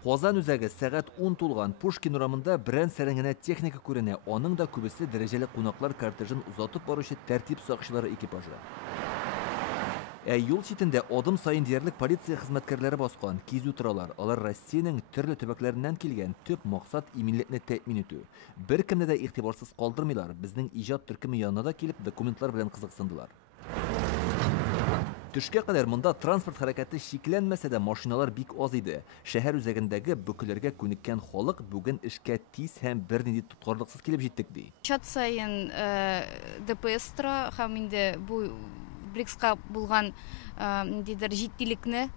Qozan үзәге сәгать 10 тулган. Пушкин урамында бірән сәрәңгенә техника күренә. Аның да күбесе дәрәҗәле кунаклар кортежын узатып баручы тәртип сакчылары экипажы. Юл читендә адым сайын диярлек полиция хезмәткәрләре баскан, кизү торалар. Алар Россиянең төрле төбәкләреннән килгән, төп максат иминлекне тәэмин итү. Бер кемне дә игътибарсыз калдырмыйлар. Безнең иҗат төркеме янына да килеп документлар белән кызыксындылар. Төшкә кадәр монда транспорт хәрәкәте шикләнмәсә дә машиналар бик аз иде. Шәһәр үзәгендәге бөкеләргә күнеккән халык бүген эшкә тиз һәм бернинди тоткарлыксыз килеп җиттек ди. Чат сайын ДПС тора һәм инде бу БРИКСка булган ниндидер җиттилекне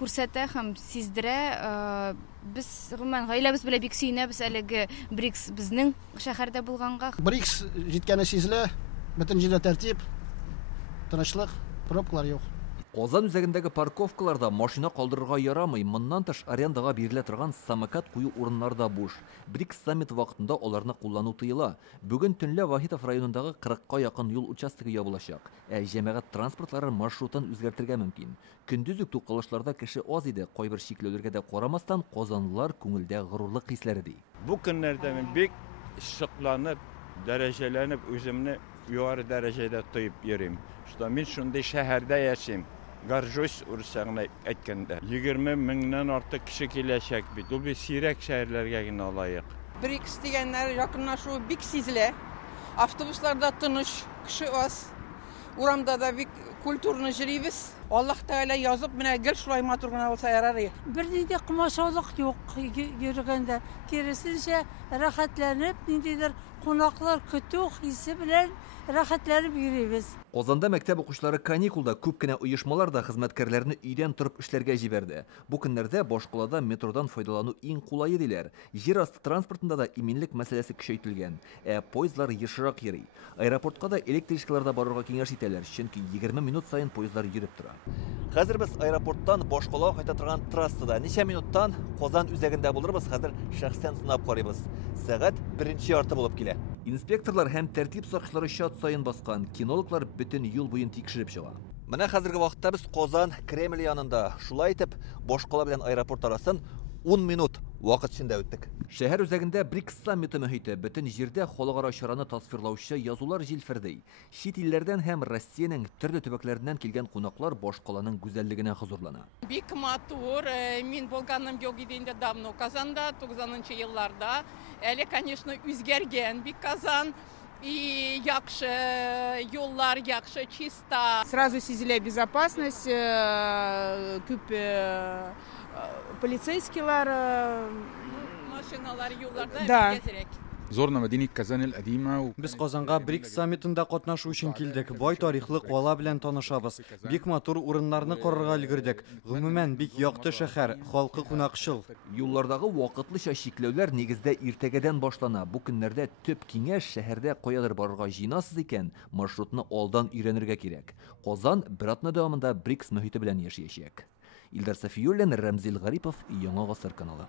күрсәтә һәм сиздерә. Без гомумән гаиләбез белән бик сөенәбез әлеге БРИКС безнең шәһәрдә булганга. БРИКС җиткәне сизелә, бөтен җирдә тәртип, тынычлык, пробкалар юк. Qozan үзәгендәге парковкаларда машина калдырырга ярамый. Моннан тыш арендага бирелә торган самокат кую урыннары да буш. БРИКС саммиты вакытында аларны куллану тыела. Бүген төнлә Вахитов районындагы 40-ка якын юл участогы ябылачак. Җәмәгать транспортлары маршрутын үзгәртергә мөмкин. Көндез үк тукталышларда кеше аз иде. Кайбер шикләүләргә дә карамастан казанлылар күңелдә горурлык хисләре ди. Bu günlerde ben bek şıklanıp, derecelenip özümünü yukarı derecede tuyup yürüyüm. İşte ben şimdi şehirde yaşayayım. Garjos ursağına etkende. 20 binden artık kişi kileşek bit. O bir sirek şehirlerge yine alayık. BRICS diyenler yakınlaşıyor, bik sizle. Avtobuslarda tanış, kişi az. Uramda da bir kültürünü jiribiz. Allah Teala yazıp bana gel şurayı maturguna olsa yararı. Bir de kumaşalık yok yürügende. Kerisince rahatlanıp nindidir konaklar kötü hissi bilen rahatlanıp yürüyüz. Qozanda мәктәп укучылары каникулда күп кенә оешмалар да хезмәткәрләрне өйдән торып эшләргә җибәрде. Бу көннәрдә башкалада метродан файдалану иң кулайы диләр. Җир асты транспортында да иминлек мәсьәләсе көчәйтелгән. Поездлар ешрак йөри. Аэропортка да электричкаларда барырга киңәш итәләр, чөнки 20 минут сайын поездлар йөреп тора. Хәзер без аэропорттан башкалага кайта торган трассада ничә минуттан Qozan үзәгендә булырбыз, хәзер шәхсән сынап карыйбыз. Сәгать 1 ярты булып килә. Инспекторлар һәм тәртип сакчылары чат сайын баскан, кинологлар бөтен юл буен тикшереп чыга. Менә хәзерге вакытта без Qozan Кремль янында, шулай итеп, башкала белән аэропорт арасын 10 минут вакыт эчендә үттек. Шәһәр үзәгендә БРИКС саммиты мөхите, бөтен җирдә халыкара чараны тасвирлаучы язулар җилферди. Чит илләрдән һәм Россиянең төрле төбәкләреннән килгән кунаклар башкаланың гүзәллегенә хозурлана. Бик матур, мин булганым юк иде инде давно Казанда, 90-нчы елларда. Әле, конечно, үзгәргән бик Казан. И яхшы, yollar яхшы, чисто. Сразу сизелә безопасность, күп полицейскийлар, машиналар юлларда gezerek. زرنا مدينة كازان القديمة. Biz Qozanга БРИКС саммитында катнашу өчен килдек. Бай тарихлы кала белән танышабыз. Бик матур урыннарны карарга өлгердек. Гомумән бик якты шәһәр, халкы кунакчыл. Юллардагы вакытлыча шикләүләр нигездә иртәгәдән башлана. Бу көннәрдә төп киңәш шәһәрдә каядыр барырга җыйнасыз икән, маршрутны алдан өйрәнергә кирәк. Qozan бер атна дәвамында БРИКС мөхите белән яшәячәк. Илдар Сафиуллин, Рамзил Гарипов, Яңа Гасыр каналы.